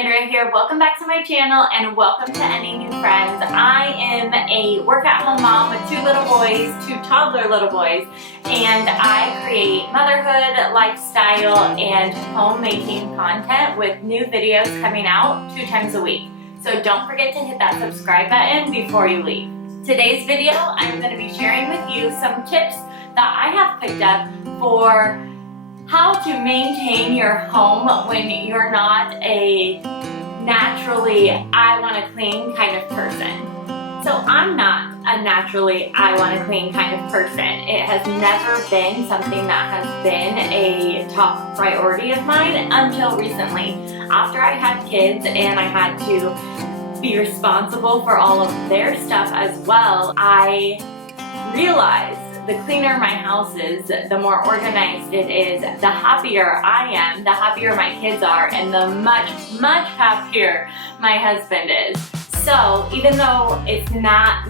Andrea here. Welcome back to my channel and welcome to any new friends. I am a work-at-home mom with two toddler little boys, and I create motherhood, lifestyle, and homemaking content with new videos coming out 2 times a week. So don't forget to hit that subscribe button before you leave. Today's video, I'm going to be sharing with you some tips that I have picked up for how to maintain your home when you're not a naturally I want to clean kind of person. So I'm not a naturally I want to clean kind of person. It has never been something that has been a top priority of mine until recently. After I had kids and I had to be responsible for all of their stuff as well, I realized the cleaner my house is, the more organized it is, the happier I am, the happier my kids are, and the much happier my husband is. So even though it's not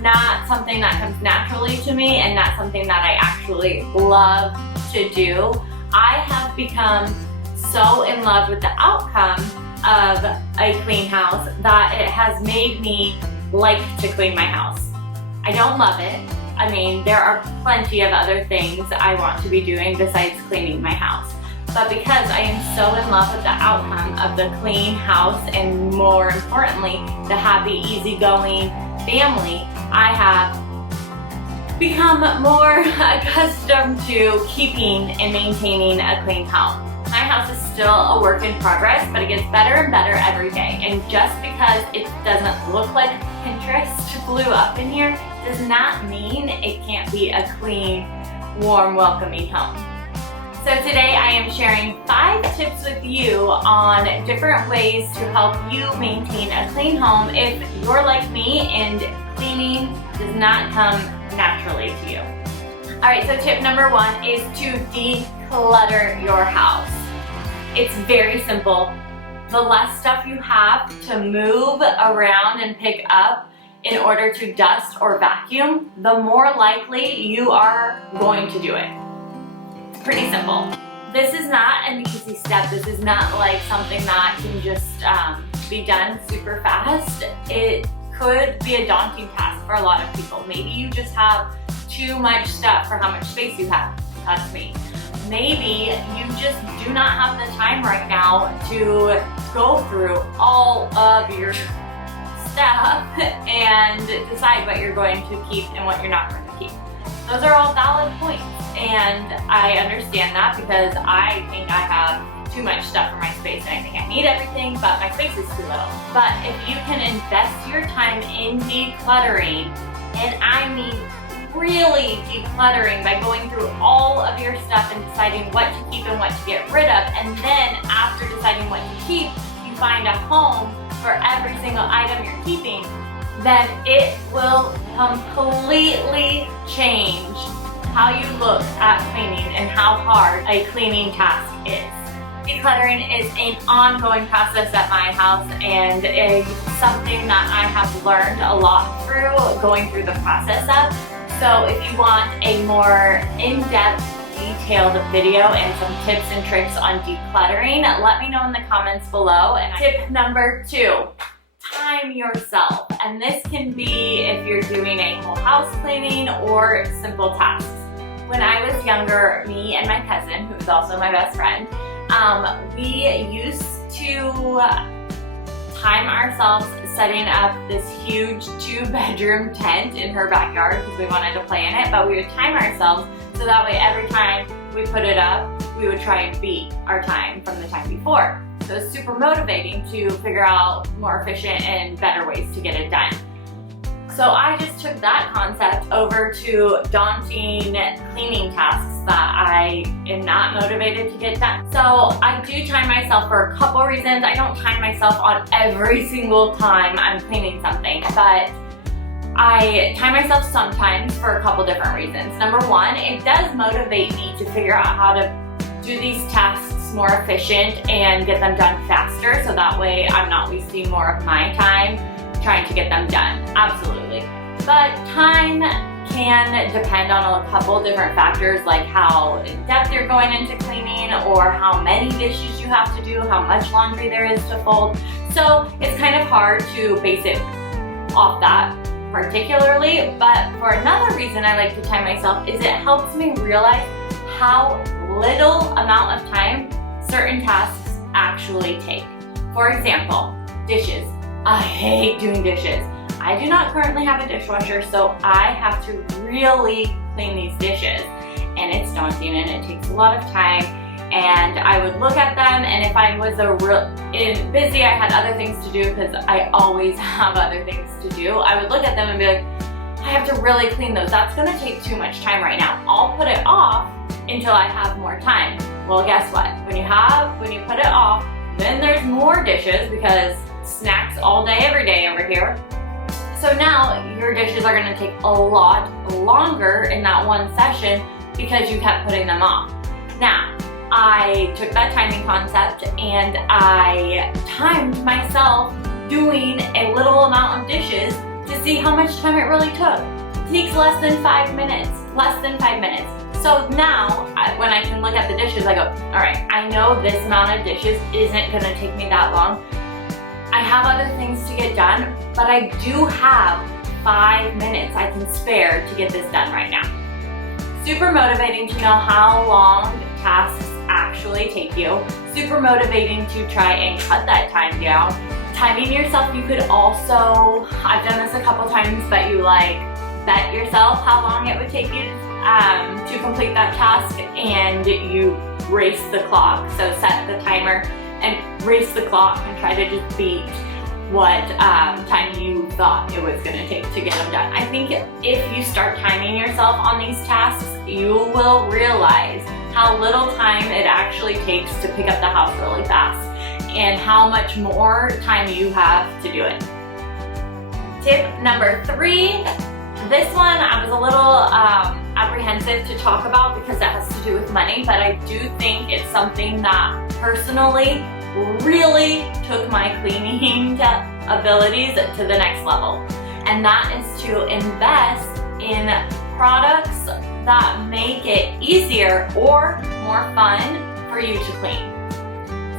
something that comes naturally to me and not something that I actually love to do, I have become so in love with the outcome of a clean house that it has made me like to clean my house. I don't love it. I mean, there are plenty of other things I want to be doing besides cleaning my house. But because I am so in love with the outcome of the clean house and more importantly, the happy, easygoing family, I have become more accustomed to keeping and maintaining a clean home. My house is still a work in progress, but it gets better and better every day. And just because it doesn't look like Pinterest blew up in here does not mean it can't be a clean, warm, welcoming home. So today I am sharing 5 tips with you on different ways to help you maintain a clean home if you're like me and cleaning does not come naturally to you. Alright, so tip number 1 is to declutter your house. It's very simple. The less stuff you have to move around and pick up in order to dust or vacuum, the more likely you are going to do it. It's pretty simple. This is not an easy step. This is not like something that can just be done super fast. It could be a daunting task for a lot of people. Maybe you just have too much stuff for how much space you have. That's me. Maybe you just do not have the time right now to go through all of your stuff and decide what you're going to keep and what you're not going to keep. Those are all valid points, and I understand that because I think I have too much stuff for my space and I think I need everything, but my space is too little. But if you can invest your time in decluttering, and I mean really decluttering by going through all of your stuff and deciding what to keep and what to get rid of, and then after deciding what to keep, you find a home for every single item you're keeping, then it will completely change how you look at cleaning and how hard a cleaning task is. Decluttering is an ongoing process at my house, and it's something that I have learned a lot through going through the process of. So if you want a more in-depth, detailed video and some tips and tricks on decluttering, let me know in the comments below. And tip number 2, time yourself. And this can be if you're doing a whole house cleaning or simple tasks. When I was younger, me and my cousin, who is also my best friend, we used to time ourselves setting up this huge 2-bedroom tent in her backyard because we wanted to play in it, but we would time ourselves so that way every time we put it up, we would try and beat our time from the time before. So it's super motivating to figure out more efficient and better ways to get it done. So I just took that concept over to daunting cleaning tasks that I am not motivated to get done. So I do time myself for a couple reasons. I don't time myself on every single time I'm cleaning something, but I time myself sometimes for a couple different reasons. Number 1, it does motivate me to figure out how to do these tasks more efficient and get them done faster, so that way I'm not wasting more of my time trying to get them done. Absolutely. But time can depend on a couple different factors, like how in depth you're going into cleaning or how many dishes you have to do, how much laundry there is to fold. So it's kind of hard to base it off that particularly, but for another reason I like to time myself is it helps me realize how little amount of time certain tasks actually take. For example, dishes. I hate doing dishes. I do not currently have a dishwasher, so I have to really clean these dishes, and it's daunting and it takes a lot of time. And I would look at them, and if I was busy, I had other things to do because I always have other things to do, I would look at them and be like, I have to really clean those. That's gonna take too much time right now. I'll put it off until I have more time. Well, guess what? When you put it off, then there's more dishes because snacks all day, every day over here. So now your dishes are gonna take a lot longer in that one session because you kept putting them off. Now, I took that timing concept and I timed myself doing a little amount of dishes to see how much time it really took. It takes less than 5 minutes, So now, when I can look at the dishes, I go, all right, I know this amount of dishes isn't gonna take me that long. I have other things to get done, but I do have 5 minutes I can spare to get this done right now. Super motivating to know how long tasks actually take you. Super motivating to try and cut that time down. Timing yourself, you could also, I've done this a couple times, but you like bet yourself how long it would take you to complete that task, and you race the clock. So set the timer and race the clock and try to just beat what time you thought it was gonna take to get them done. I think if you start timing yourself on these tasks, you will realize how little time it actually takes to pick up the house really fast and how much more time you have to do it. Tip number 3, this one I was a little apprehensive to talk about because it has to do with money, but I do think it's something that personally really took my cleaning abilities to the next level. And that is to invest in products that make it easier or more fun for you to clean.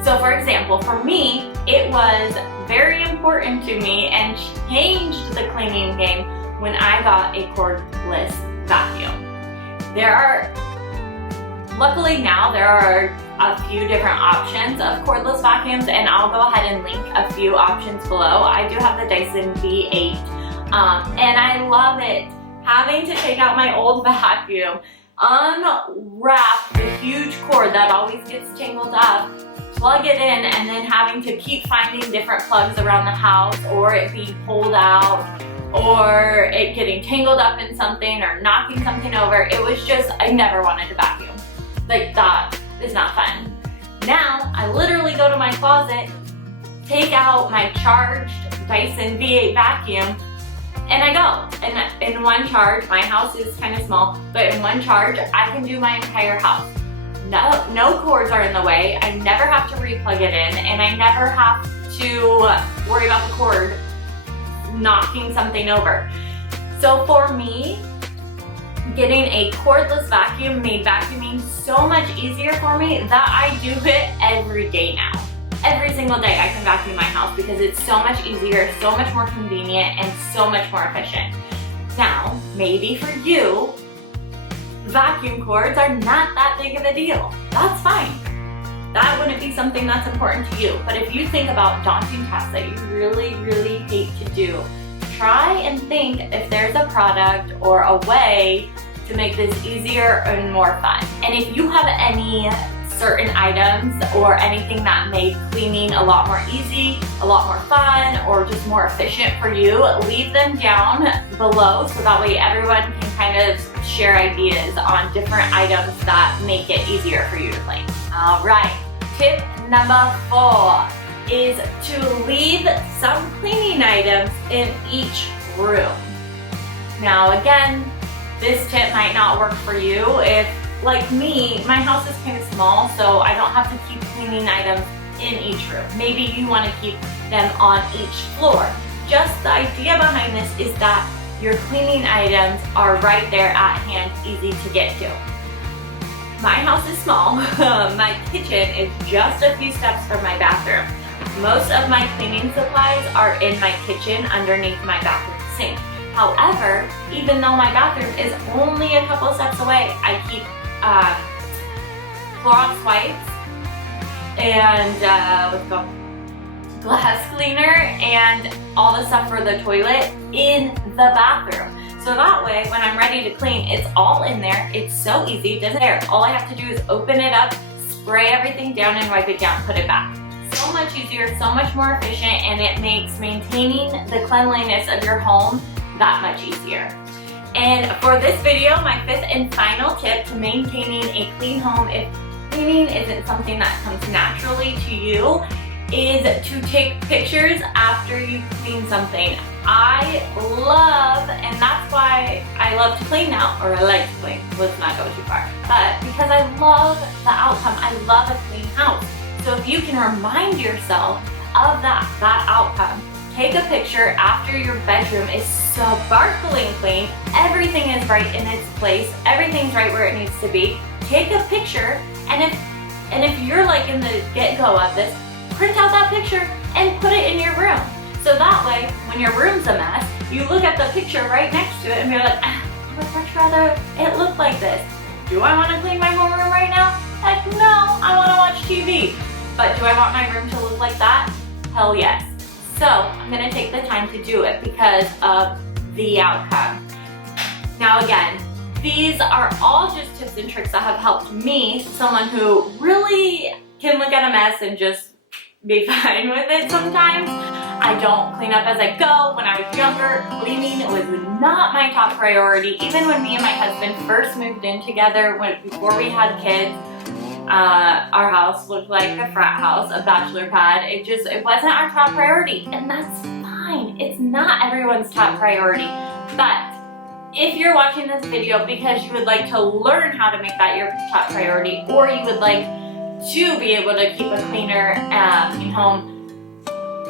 So for example, for me, it was very important to me and changed the cleaning game when I got a cordless vacuum. Luckily now there are a few different options of cordless vacuums, and I'll go ahead and link a few options below. I do have the Dyson V8 and I love it. Having to take out my old vacuum, unwrap the huge cord that always gets tangled up, plug it in, and then having to keep finding different plugs around the house, or it being pulled out, or it getting tangled up in something or knocking something over. It was just, I never wanted to vacuum. Like, that is not fun. Now, I literally go to my closet, take out my charged Dyson V8 vacuum, and I go. And in one charge, my house is kind of small, but in one charge, I can do my entire house. No cords are in the way. I never have to re-plug it in, and I never have to worry about the cord knocking something over. So for me, getting a cordless vacuum made vacuuming so much easier for me that I do it every day now. Every single day I can vacuum my house because it's so much easier, so much more convenient, and so much more efficient. Now, maybe for you, vacuum cords are not that big of a deal. That's fine. That wouldn't be something that's important to you. But if you think about daunting tasks that you really, really hate to do, try and think if there's a product or a way to make this easier and more fun. And if you have any certain items or anything that made cleaning a lot more easy, a lot more fun, or just more efficient for you, leave them down below so that way everyone can kind of share ideas on different items that make it easier for you to clean. All right, tip number 4 is to leave some cleaning items in each room. Now again, this tip might not work for you if, like me, my house is kind of small, so I don't have to keep cleaning items in each room. Maybe you want to keep them on each floor. Just the idea behind this is that your cleaning items are right there at hand, easy to get to. My house is small. My kitchen is just a few steps from my bathroom. Most of my cleaning supplies are in my kitchen underneath my bathroom sink. However, even though my bathroom is only a couple steps away, I keep Clorox wipes and what's it called? Glass cleaner and all the stuff for the toilet in the bathroom. So that way, when I'm ready to clean, it's all in there. It's so easy, it doesn't there. All I have to do is open it up, spray everything down and wipe it down, put it back. So much easier, so much more efficient, and it makes maintaining the cleanliness of your home that much easier. And for this video, my fifth and final tip to maintaining a clean home, if cleaning isn't something that comes naturally to you, is to take pictures after you clean something. I love, and that's why I love to clean now, or I like to clean, let's not go too far, but because I love the outcome, I love a clean house. So if you can remind yourself of that outcome, take a picture after your bedroom is sparkling clean, everything is right in its place, everything's right where it needs to be. Take a picture, and if you're like in the get-go of this, print out that picture and put it in your room. So that way, when your room's a mess, you look at the picture right next to it and be like, I would much rather it look like this. Do I want to clean my whole room right now? Heck no, I want to watch TV. But do I want my room to look like that? Hell yes. So I'm going to take the time to do it because of the outcome. Now again, these are all just tips and tricks that have helped me, someone who really can look at a mess and just be fine with it sometimes. I don't clean up as I go. When I was younger, cleaning was not my top priority. Even when me and my husband first moved in together, before we had kids, our house looked like a frat house, a bachelor pad. It wasn't our top priority, and that's fine. It's not everyone's top priority. But if you're watching this video because you would like to learn how to make that your top priority, or you would like to be able to keep a cleaner clean home,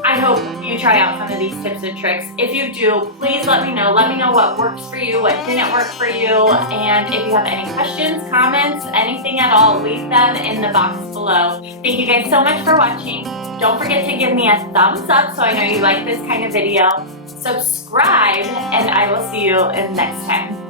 I hope you try out some of these tips and tricks. If you do, please let me know. Let me know what works for you, what didn't work for you, and if you have any questions, comments, anything at all, leave them in the box below. Thank you guys so much for watching. Don't forget to give me a thumbs up so I know you like this kind of video. Subscribe, and I will see you in the next time.